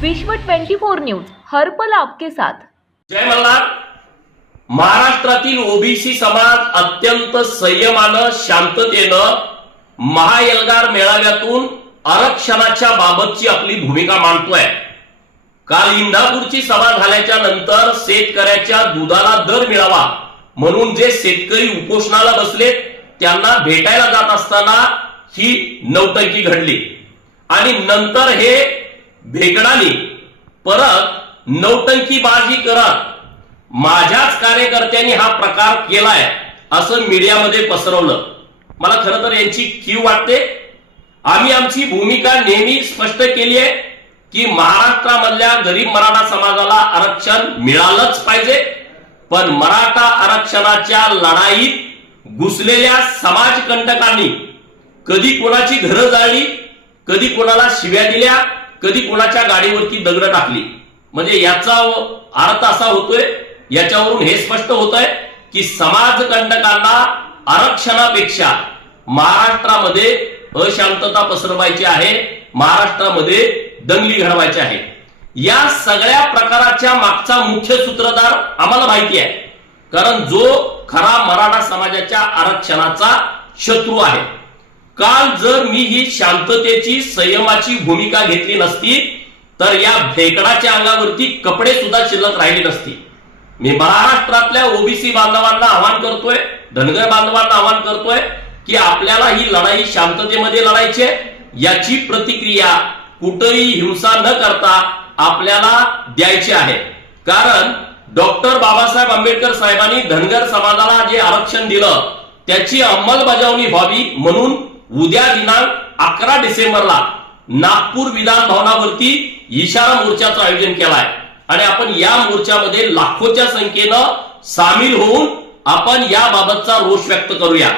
विश्व 24 न्यूज हर्पल आपके साथ. जय मल्हार. महाराष्ट्रातील ओबीसी समाज अत्यंत संयमानं शांततेनं महाएल्गार मेळाव्यातून आरक्षणाच्या बाबतची आपली भूमिका मांडतोय. काल इंदापूरची सभा झाल्याच्यानंतर शेतकऱ्याच्या दुधाला दर मिळावा म्हणून जे शेतकरी उपोषणाला बसलेत त्यांना भेटायला जात असताना ही नौटंकी घडली. आणि नंतर हे भेकडानी परत नौटंकीबाजी करत माझ्याच कार्यकर्त्यांनी हा प्रकार केलाय असं मीडियामध्ये पसरवलं. मला खरं तर यांची कीव वाटते. आम्ही आमची भूमिका नेहमी स्पष्ट केली आहे की महाराष्ट्रामधल्या गरीब मराठा समाजाला आरक्षण मिळालंच पाहिजे. पण मराठा आरक्षणाच्या लढाईत घुसलेल्या समाजकंटकांनी कधी कोणाची घरं जाळली कधी कोणाला शिव्या दिल्या कधी कोणाच्या गाडीवरती दगड टाकली. म्हणजे याचा अर्थ असा होतोय याच्यावरून हे स्पष्ट होत आहे की समाजकंटकांना आरक्षणापेक्षा महाराष्ट्रामध्ये अशांतता पसरवायची आहे महाराष्ट्रामध्ये दंगली घडवायची आहे. या सगळ्या प्रकाराच्या मागचा मुख्य सूत्रधार आम्हाला माहिती आहे. कारण जो खरा मराठा समाजाच्या आरक्षणाचा शत्रू आहे. काल जर मी ही शांततेची संयमाची भूमिका घेतली नसती तर या भेकडाच्या अंगावरती कपडे सुद्धा शिल्लक राहिले नसती. मी महाराष्ट्रातल्या ओबीसी बांधवांना आवाहन करतोय धनगर बांधवांना आवाहन करतोय की आपल्याला ही लढाई शांततेमध्ये लढायची आहे. याची प्रतिक्रिया कुठेही हिंसा न करता आपल्याला द्यायची आहे. कारण डॉक्टर बाबासाहेब आंबेडकर साहेबांनी धनगर समाजाला जे आरक्षण दिलं त्याची अंमलबजावणी व्हावी म्हणून उद्या दिनांक अकरा डिसेंबरला नागपूर विधान भवनावरती इशारा मोर्चाचं आयोजन केलाय आणि आपण या मोर्चामध्ये लाखोच्या संख्येनं सामील होऊन आपण याबाबतचा रोष व्यक्त करूया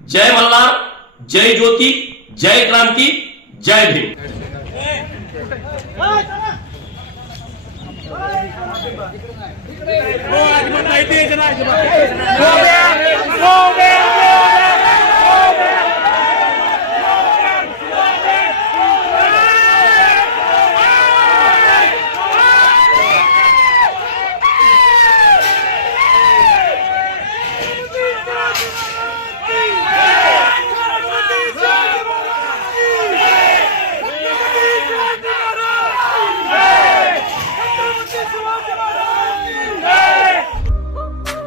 जय मल्हार जय ज्योती जय क्रांती जय भीम